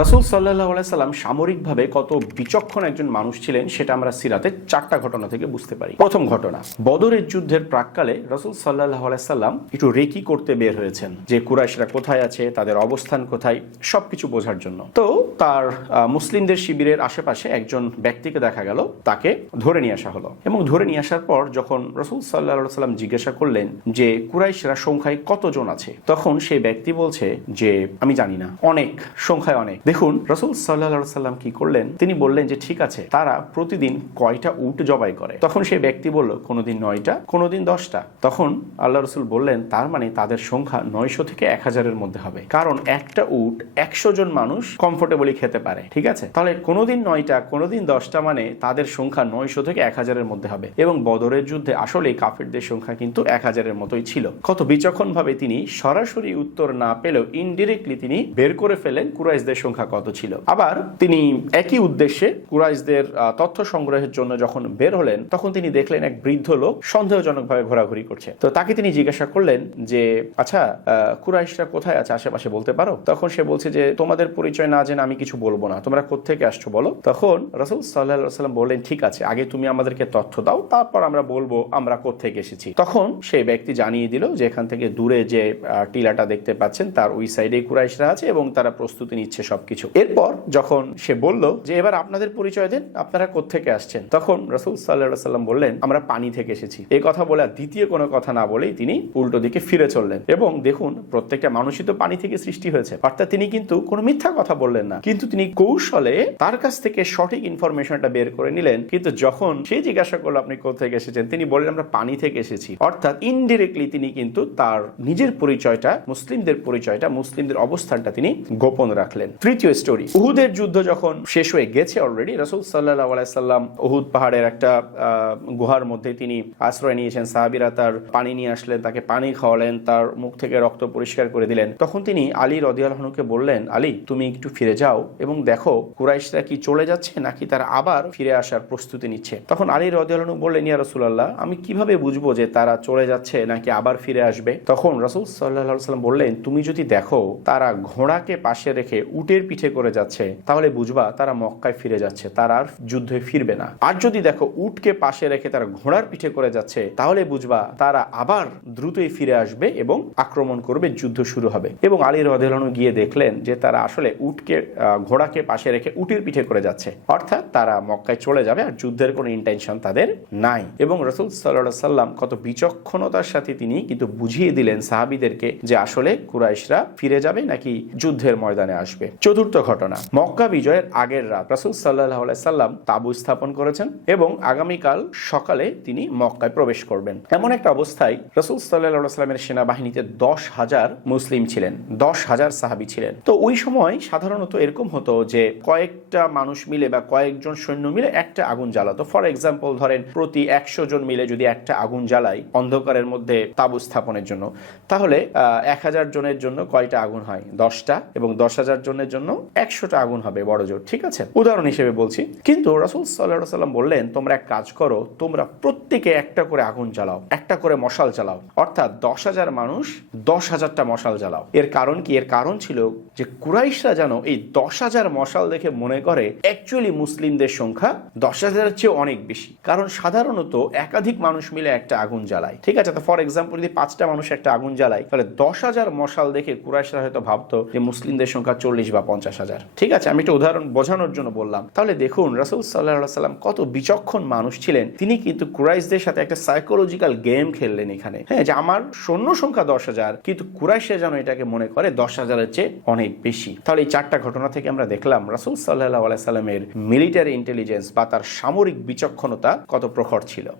রাসূল সাল্লাল্লাহু আলাইহি সাল্লাম সামরিকভাবে কত বিচক্ষণ একজন মানুষ ছিলেন সেটা আমরা সিরাতে 4টা ঘটনা থেকে বুঝতে পারি। প্রথম ঘটনা, বদরের যুদ্ধের প্রাক্কালে রাসূল সাল্লাল্লাহু আলাইহি সাল্লাম একটু রেকি করতে বের হয়েছেন, যে কুরাইশরা কোথায় আছে, তাদের অবস্থান কোথায়, সবকিছু বোঝার জন্য। তো তার মুসলিমদের শিবিরের আশেপাশে একজন ব্যক্তিকে দেখা গেল, তাকে ধরে নিয়ে আসা হলো এবং ধরে নিয়ে আসার পর যখন রাসূল সাল্লাল্লাহু আলাইহি সাল্লাম জিজ্ঞাসা করলেন যে কুরাইশরা সংখ্যায় কতজন আছে, তখন সেই ব্যক্তি বলছে যে আমি জানি না, অনেক, সংখ্যায় অনেক। দেখুন রাসূল সাল্লাল্লাহু আলাইহি সাল্লাম কি করলেন, তিনি বললেন যে ঠিক আছে, তারা প্রতিদিন কয়টা উট জবাই করে? তখন সেই ব্যক্তি বলল কোনোদিন 9টা, কোনোদিন 10টা। তখন আল্লাহ রাসূল বললেন তার মানে তাদের সংখ্যা 900 থেকে 1000-এর মধ্যে হবে, কারণ একটা উট 100 জন মানুষ কমফোর্টেবলি খেতে পারে। ঠিক আছে, তাহলে কোনোদিন 9টা, কোনোদিন 10টা, মানে তাদের সংখ্যা 900 থেকে 1000-এর মধ্যে হবে। এবং বদরের যুদ্ধে আসলেই কাফিরদের সংখ্যা কিন্তু 1000-এর মতোই ছিল। কত বিচক্ষণ ভাবে তিনি সরাসরি উত্তর না পেলেও ইনডিরেক্টলি তিনি বের করে ফেলেন কুরাইশদের সংখ্যা কত ছিল। আবার তিনি একই উদ্দেশ্যে কুরাইশদের তথ্য সংগ্রহের জন্য যখন বের হলেন, তখন তিনি দেখলেন এক বৃদ্ধ লোক সন্দেহজনকভাবে ঘোরাঘুরি করছে। তো তাকে তিনি জিজ্ঞাসা করলেন যে আচ্ছা, কুরাইশরা কোথায় আছে আশেপাশে, বলতে পারো? তখন সে বলছে যে তোমাদের পরিচয় না জেনে আমি কিছু বলবো না, তোমরা কোত্থেকে আসছো বলো। তখন রাসূল সাল্লাল্লাহু আলাইহি ওয়াসাল্লাম বললেন ঠিক আছে, আগে তুমি আমাদেরকে তথ্য দাও, তারপর আমরা বলবো আমরা কোত্থেকে এসেছি। তখন সেই ব্যক্তি জানিয়ে দিল যে এখান থেকে দূরে যে টিলাটা দেখতে পাচ্ছেন তার ওই সাইডে কুরাইশরা আছে এবং তারা প্রস্তুতি নিচ্ছে সবকিছু। এরপর যখন সে বলল যে এবার আপনাদের পরিচয় দেন, আপনারা কোত্থেকে আসছেন, তখন রাসূল সাল্লাল্লাহু আলাইহি ওয়াসাল্লাম বললেন আমরা পানি থেকে এসেছি। এই কথা বলে দ্বিতীয় কোনো কথা না বলেই তিনি উল্টো দিকে ফিরে চললেন। এবং দেখুন, প্রত্যেকটা মানুষই তো পানি থেকে সৃষ্টি হয়েছে, অর্থাৎ তিনি কিন্তু কোনো মিথ্যা কথা বললেন না, কিন্তু তিনি কৌশলে তার কাছ থেকে সঠিক ইনফরমেশনটা বের করে নিলেন। কিন্তু যখন সে জিজ্ঞাসা করলো আপনি কোত্থেকে এসেছেন, তিনি বললেন আমরা পানি থেকে এসেছি। অর্থাৎ ইনডিরেক্টলি তিনি কিন্তু তার নিজের পরিচয়টা, মুসলিমদের পরিচয়টা, মুসলিমদের অবস্থানটা তিনি গোপন রাখলেন। তৃতীয় স্টোরি, উহুদের যুদ্ধ যখন শেষ হয়ে গেছে অলরেডি, রাসূল সাল্লাল্লাহু আলাইহি সাল্লাম উহুদ পাহাড়ের একটা গুহার মধ্যে তিনি আশ্রয় নিয়েছেন। সাহাবীরা তার পানি নিয়ে আসলেন, তাকে পানি খাওয়ালেন, তার মুখ থেকে রক্ত পরিষ্কার করে দিলেন। তখন তিনি আলী রাদিয়াল্লাহু আনহুকে বললেন, আলী তুমি একটু ফিরে যাও এবং দেখো কুরাইশরা কি চলে যাচ্ছে নাকি তারা আবার ফিরে আসার প্রস্তুতি নিচ্ছে। তখন আলী রাদিয়াল্লাহু আনহু বললেন, ইয়া রাসূলুল্লাহ, আমি কিভাবে বুঝবো যে তারা চলে যাচ্ছে নাকি আবার ফিরে আসবে? তখন রাসূল সাল্লাল্লাহু আলাইহি সাল্লাম বললেন, তুমি যদি দেখো তারা ঘোড়াকে পাশে রেখে উটের পিঠে করে যাচ্ছে, তাহলে বুঝবা তারা মক্কায় ফিরে যাচ্ছে, তারা আর যুদ্ধে ফিরবে না। আর যদি দেখো উটকে পাশে রেখে তারা ঘোড়ার পিঠে করে যাচ্ছে, তাহলে বুঝবা তারা আবার দ্রুতই ফিরে আসবে এবং আক্রমণ করবে, যুদ্ধ শুরু হবে। এবং আলী রাদিয়াল্লাহু আনহু গিয়ে দেখলেন যে তারা আসলে ঘোড়াকে পাশে রেখে উটের পিঠে করে যাচ্ছে, অর্থাৎ তারা মক্কায় চলে যাবে আর যুদ্ধের কোনো ইন্টেনশন তাদের নাই। এবং রাসূল সাল্লাল্লাহু আলাইহি সাল্লাম কত বিচক্ষণতার সাথে তিনি কিন্তু বুঝিয়ে দিলেন সাহাবীদেরকে যে আসলে কুরাইশরা ফিরে যাবে নাকি যুদ্ধের ময়দানে আসবে। চতুর্থ ঘটনা, মক্কা বিজয়ের আগের রাত রাসূল সাল্লাল্লাহু আলাইহি সাল্লাম তাঁবু স্থাপন করেছেন এবং আগামীকাল সকালে তিনি মক্কায় প্রবেশ করবেন। এমন একটা অবস্থায় রাসূল সাল্লাল্লাহু আলাইহি সাল্লামের সেনাবাহিনীতে 10,000 মুসলিম ছিলেন, 10,000 সাহাবী ছিলেন। তো ওই সময় সাধারণত এরকম হতো যে কয়েকটা মানুষ মিলে বা কয়েকজন সৈন্য মিলে একটা আগুন জ্বালাতো। ফর এক্সাম্পল ধরেন প্রতি 100 জন মিলে যদি একটা আগুন জ্বালাই অন্ধকারের মধ্যে তাঁবু স্থাপনের জন্য, তাহলে 1000 জনের জন্য কয়টা আগুন হয়? 10টা, এবং 10,000 জনের জন্য 100টা আগুন হবে বড় জোর। ঠিক আছে, উদাহরণ হিসেবে বলছি। কিন্তু রাসূল সাল্লাল্লাহু আলাইহি সাল্লাম বললেন তোমরা এক কাজ করো, তোমরা প্রত্যেকে একটা করে আগুন জ্বালাও, একটা করে মশাল জ্বালাও, অর্থাৎ 10,000 মানুষ 10,000টা মশাল জ্বালাও। এর কারণ কি? এর কারণ ছিল যে কুরাইশরা যেন এই 10,000 মশাল দেখে মনে করে অ্যাকচুয়ালি মুসলিমদের সংখ্যা 10,000-এর চেয়ে অনেক বেশি, কারণ সাধারণত একাধিক মানুষ মিলে একটা আগুন জ্বালায়। ঠিক আছে, তো ফর এক্সাম্পল যদি 5টা মানুষ একটা আগুন জ্বালায়, তাহলে 10,000 মশাল দেখে কুরাইশরা হয়তো ভাবতো যে মুসলিমদের সংখ্যা 40 বা 50,000। ঠিক আছে, আমি একটা উদাহরণ বোঝানোর জন্য বললাম। তাহলে দেখুন রাসূল সাল্লাল্লাহু আলাইহি সাল্লাম কত বিচক্ষণ মানুষ ছিলেন। তিনি কিন্তু কুরাইশদের সাথে একটা সাইকোলজিক্যাল গেম খেললেন এখানে, হ্যাঁ, যে আমার সৈন্য সংখ্যা 10,000, কিন্তু কুরাইশরা যেন এটাকে মনে করে 10,000-এর চেয়ে অনেক বেশি। তাহলে এই 4টা ঘটনা থেকে আমরা দেখলাম রাসূল সাল্লাল্লাহু আলাইহি সাল্লামের মিলিটারি ইন্টেলিজেন্স বা তার সামরিক বিচক্ষণতা কত প্রখর ছিল।